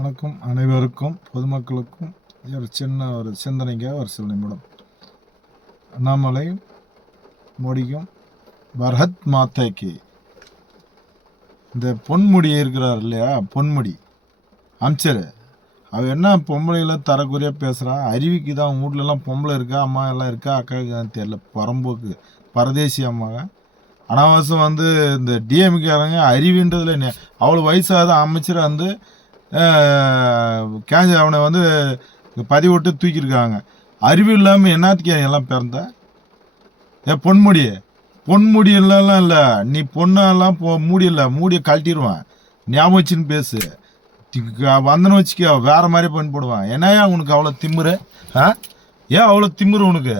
வணக்கம் அனைவருக்கும் பொதுமக்களுக்கும் ஒரு சின்ன ஒரு சிந்தனைக்காக ஒரு சில நிமிடம். அண்ணாமலை மோடிக்கும் பரத் மாதாக்கு இந்த பொன்முடி இருக்கிறார் இல்லையா, பொன்முடி அமைச்சர், அவள் என்ன பொம்பளைகளை தரக்குறையாக பேசுகிறான். அருவிக்கு தான் அவங்க வீட்லலாம் பொம்பளை இருக்கா, அம்மா எல்லாம் இருக்கா, அக்காவுக்கு தெரியல, பரம்போக்கு பரதேசி அம்மாவை அனாவசம் இந்த டிஎம்காரங்க அருவின்றதுல அவ்வளோ வயசாக அமைச்சரை அவனை பதிவு விட்டு தூக்கியிருக்காங்க. அறிவு இல்லாமல் என்னத்துக்கு எல்லாம் பிறந்த பொன்முடி எல்லாம் இல்லை, நீ பொண்ணெல்லாம் மூடியில்லை, மூடியை கழட்டிடுவான். ஞாபகம் வச்சுன்னு பேசு, வந்தன்னு வச்சுக்க வேற மாதிரி பண்ணி போடுவான். என்னையா உனக்கு அவ்வளோ திமுரு? ஏன் அவ்வளோ திமுரு உனக்கு?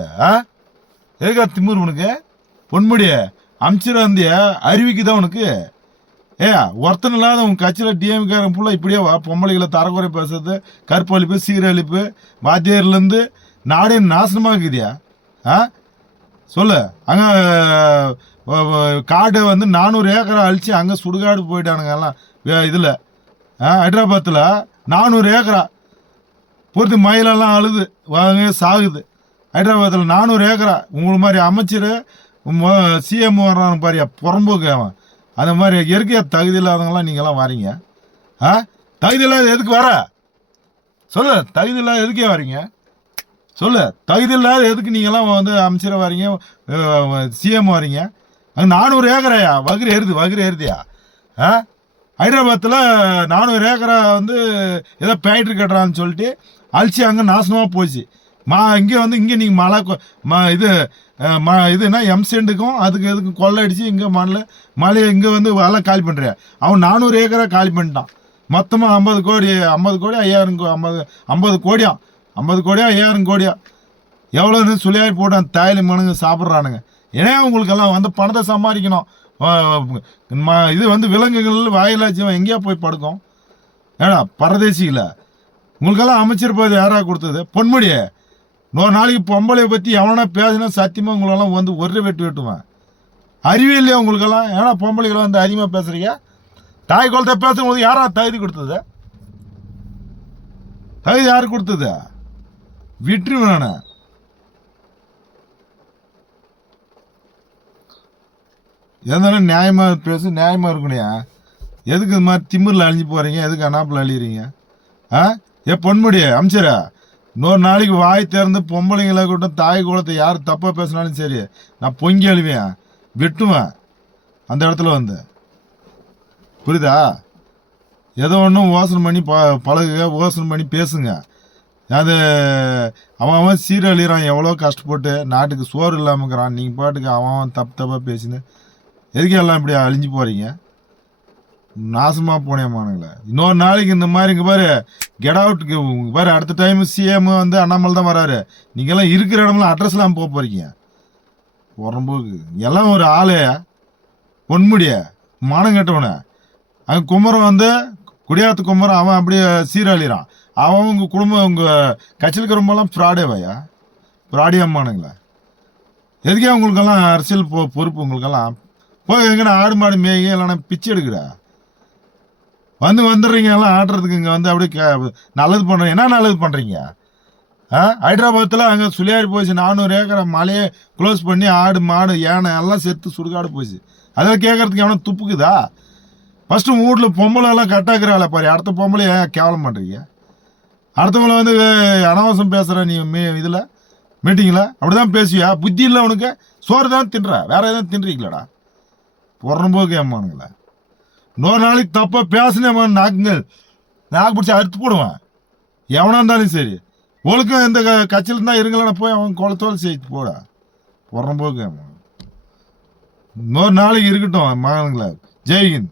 எதுக்கா திமுரு உனக்கு? பொன்முடி அமைச்சர் அறிவிக்கு தான் உனக்கு. ஒருத்தன் இல்லாத உங்க கட்சியில் டிஎம்காரன் ஃபுல்லாக இப்படியே பொம்பளைகளை தரக்குறை பேசுறது, கற்பழிப்பு, சீரழிப்பு, வாத்தியார்லேருந்து நாடே நாசனமாக சொல்லு. அங்கே காடு 400 ஏக்கரை அழிச்சு அங்கே சுடுகாடு போயிட்டானுங்க எல்லாம். இதில் ஹைதராபாத்தில் 400 ஏக்கரா பொறுத்து மயிலெல்லாம் அழுது வாங்க சாகுது. ஹைதராபாத்தில் 400 ஏக்கரா. உங்களை மாதிரி அமைச்சர் சிஎம் வர்றாங்க பாரியா, புறம்போக்கு அவன். அந்த மாதிரி இயற்கையாக தகுதி இல்லாதவங்களாம் நீங்கள்லாம் வரீங்க. தகுதி இல்லாத எதுக்கு வர சொல்லு? தகுதி இல்லாத எதுக்கே வரீங்க சொல்லு? தகுதி இல்லாத எதுக்கு நீங்கள்லாம் அமைச்சராக வரீங்க, சிஎம் வரீங்க? அங்கே 400 ஏக்கரையா வகுறு ஏறுதியா? ஹைதராபாத்தில் 400 ஏக்கரை ஏதோ ஃபேக்ட்ரி கட்டுறான்னு சொல்லிட்டு அழிச்சு அங்கே நாசனமாக போச்சு. இங்கே நீங்கள் இதுனா எம்சென்ட்டுக்கும் அதுக்கு எதுக்கு கொள்ளை அடிச்சு இங்கே மழையை இங்கே எல்லாம் காலி பண்ணுறேன். அவன் 400 ஏக்கரை காலி பண்ணிட்டான். மொத்தமாக 50 கோடி 5000 கோடியா 50 கோடியா 5000 கோடியா எவ்வளோன்னு சொல்லியாய் போட்டான். தாயில மனுங்க சாப்பிட்றானுங்க. ஏன்னா உங்களுக்கெல்லாம் பணத்தை சம்பாதிக்கணும். இது விலங்குகள் வாயிலாச்சும் எங்கேயா போய் படுக்கும்? ஏன்னா பரதேசியில் உங்களுக்கெல்லாம் அமைச்சர் பதவி யாராக கொடுத்தது? பொன்முடியே. இன்னொரு நாளைக்கு பொம்பளையை பற்றி எவனா பேசினா சத்தியமாக உங்களெல்லாம் ஒரே வெட்டுவேன். அறிவே இல்லையா உங்களுக்கெல்லாம்? ஏன்னா பொம்பளைகளை அதிகமாக பேசுறீங்க. தாய் குளத்தை பேசும்போது யாரா தகுதி கொடுத்தது? தகுதி யாரு கொடுத்தது? விட்டுருவேன் நான். எதனாலும் நியாயமாக பேசு, நியாயமாக இருக்கணையா? எதுக்கு இது மாதிரி திமிரில் அழிஞ்சு போகிறீங்க? எதுக்கு அனாப்பில் அழிகிறீங்க? பொன்முடியே அமைச்சரா, இன்னொரு நாளைக்கு வாய் திறந்து பொம்பளைங்களை கூட தாய் குளத்தை யார் தப்பாக பேசினாலும் சரி, நான் பொங்கி அழுவேன், வெட்டுவேன் அந்த இடத்துல புரியுதா? ஏதோ ஒன்றும் யோசனை பண்ணி பழகுங்க, யோசனை பண்ணி பேசுங்க. அது அவன் சீரழிகிறான், எவ்வளோ கஷ்டப்பட்டு நாட்டுக்கு சோறு இல்லாமக்கிறான். நீங்கள் பாட்டுக்கு அவன் தப்பாக பேசினு எதுக்கு எல்லாம் இப்படி அழிஞ்சு போகிறீங்க? நாசமாக போனேம்மானுங்களே. இன்னொரு நாளைக்கு இந்த மாதிரி இங்கே பாரு, கெட் அவுட்டுக்கு பாரு. அடுத்த டைம் சிஎம் அண்ணாமலை தான் வராரு. நீங்கள்லாம் இருக்கிற இடம்லாம் அட்ரஸ்லாம் போகிறீங்க. உடம்புக்கு எல்லாம் ஒரு ஆளே பொன்முடிய மானம் கட்டவனே. அங்கே குமரம் குடியாத்து குமரம் அவன் அப்படியே சீரழிறான். அவன் உங்கள் குடும்பம் உங்கள் கட்சியில் இருக்கிறவங்களாம் ஃப்ராடே வையா, ஃப்ராடி அம்மானுங்களே. எதுக்கே உங்களுக்கெல்லாம் அரசியல் பொறுப்பு? உங்களுக்கெல்லாம் போய் எங்கன்னா ஆடு மாடு மேய்ங்க, இல்லைன்னா பிச்சை எடுக்குறா வந்துடுறீங்க எல்லாம் ஆடுறதுக்கு. இங்கே அப்படியே நல்லது பண்ணுறீங்க. என்ன நல்லது பண்ணுறீங்க? ஹைதராபாத்தில் அங்கே சுழியாரி போச்சு. 400 ஏக்கரை மலையை க்ளோஸ் பண்ணி ஆடு மாடு யானை எல்லாம் செத்து சுடுகாடு போச்சு. அதெல்லாம் கேட்கறதுக்கு எவனா துப்புக்குதா? ஃபஸ்ட்டு உங்கள் வீட்டில் பொம்பளைலாம் கட்டாக்குறாள் பாரு. அடுத்த பொம்பளை ஏன் கேவலம் பண்ணுறீங்க? அடுத்தவங்களை அனாவசம் பேசுகிற நீ இதில் மீட்டிங்கில் அப்படி தான் பேசுவியா? புத்தி இல்லை உனக்கு? சோறு தான் தின்ற, வேற எதாவது தின்றீங்களாடா? பொறம்போக்கு ஏமானுங்களே. இன்னொரு நாளைக்கு தப்பாக பேசினேம்மா நாக்கு பிடிச்சி அறுத்து போடுவேன். எவனா இருந்தாலும் சரி, ஒழுக்கம் இந்த கட்சியில் இருந்தால் இருங்களா போய் அவன் குளத்தோல் செய்து போட. பொறம்போக்கு இன்னொரு நாளைக்கு இருக்கட்டும் மகனுங்களே. ஜெய்ஹிந்த்.